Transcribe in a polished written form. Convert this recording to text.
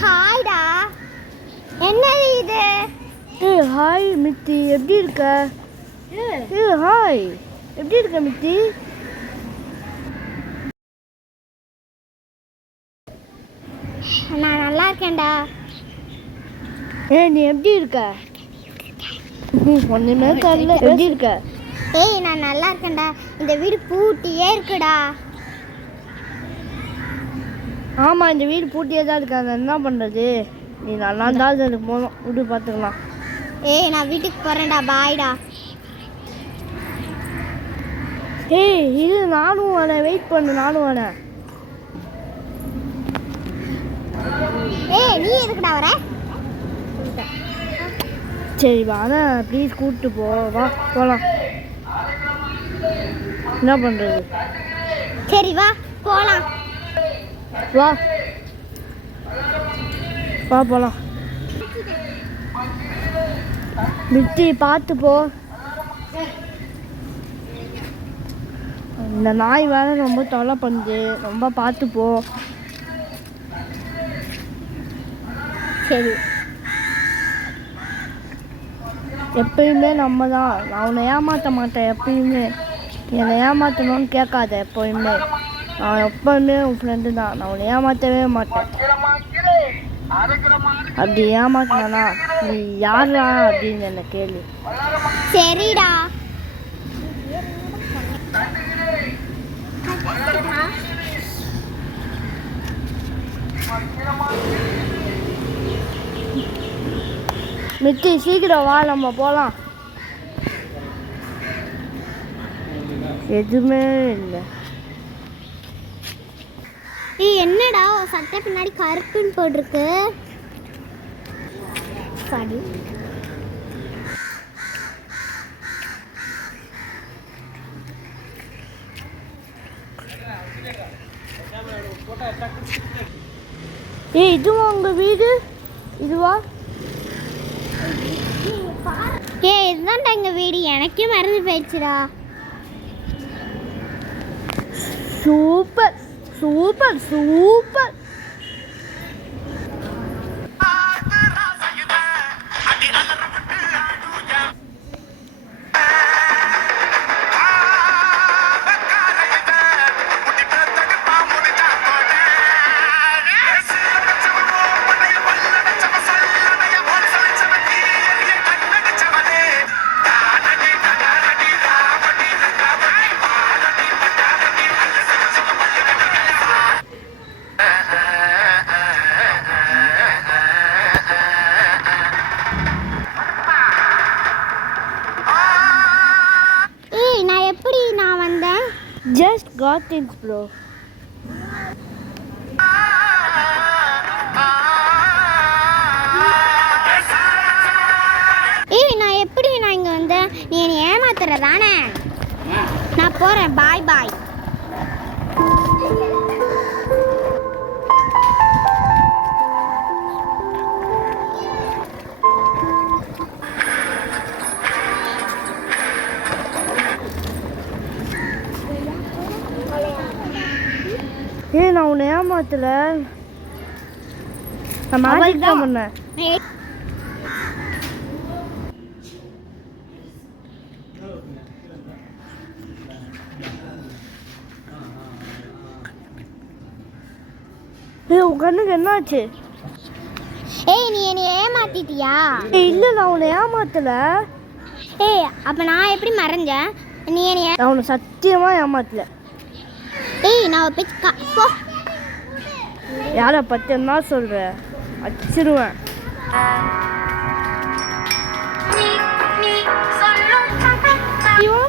ஹாய்டா. என்னது இது? ஹாய் மித்தி, எப்படி இருக்க? ஹாய், எப்படி இருக்க மித்தி? நான் நல்லா இருக்கேன்டா. நீ எப்படி இருக்க? ஒன்றுமே தெரியல, எப்படி இருக்க? நான் நல்லா இருக்கேன்டா. இந்த வீடு பூட்டியே இருக்குடா. ஆமாம், இந்த வீடு பூட்டியே தான் இருக்காது. என்ன பண்ணுறது? நீ நல்லா இருந்தாலும் அதுக்கு போகணும். வீடு பார்த்துக்கலாம். நான் வீட்டுக்கு போகிறேன்டா. பாய்டா. இது நானும் வரேன். வெயிட் பண்ணு, நானும் வரேன். நீ எதுக்குடா வர? சரி வாடா, ப்ளீஸ் கூப்பிட்டு போ. வா போகலாம். என்ன பண்ணுறது? சரி வா போகலாம். வா வா போகலாம். மித்தி பார்த்து போ. இந்த நாய் வேற ரொம்ப தொலை பண்ணுது. ரொம்ப பார்த்து போ. சரி. எப்பயுமே நம்ம தான். நான் உன்னை ஏமாற்ற மாட்டேன். எப்பயுமே என்னை ஏமாற்றணும்னு கேட்காத. எப்போயுமே நான் எப்போயுமே உன் ஃப்ரெண்டு தான். நான் உன்னை ஏமாற்றவே மாட்டேன். அப்படி ஏமாத்தினா நீ யாரா அப்படின்னு என்ன கேள்வி. சரிடா. மித்தி சீக்கிரம் வா, நம்ம போகலாம். எதுவுமே இல்லை. என்னடா சட்டை பின்னாடி கருப்புன்னு போட்டிருக்கு? சாரி. இதுவா உங்க வீடு? இதுவா? இதுதான்டா எங்க வீடு. எனக்கே மறந்து போயிடுச்சுடா. Super super super. Just got things, bro. நான் எப்படி நான் இங்க வந்தேன்? நீ என்னை ஏமாத்துறதானே? நான் போறேன். பாய் பாய். நான் உன்னை ஏமாத்தல. நான் மேஜிக் தான் பண்ணேன். உன் கண்ணுக்கு என்னாச்சு? நீ என்னை ஏமாத்திட்டியா? இல்லை, நான் உன்னை ஏமாத்தல. அப்ப நான் எப்படி மறைஞ்சேன்? நீ என்னை நான் உன்னை சத்தியமா ஏமாத்தல. நான் போ. யாரை பற்றி என்ன சொல்ற? அடிச்சிருவேன். இவன்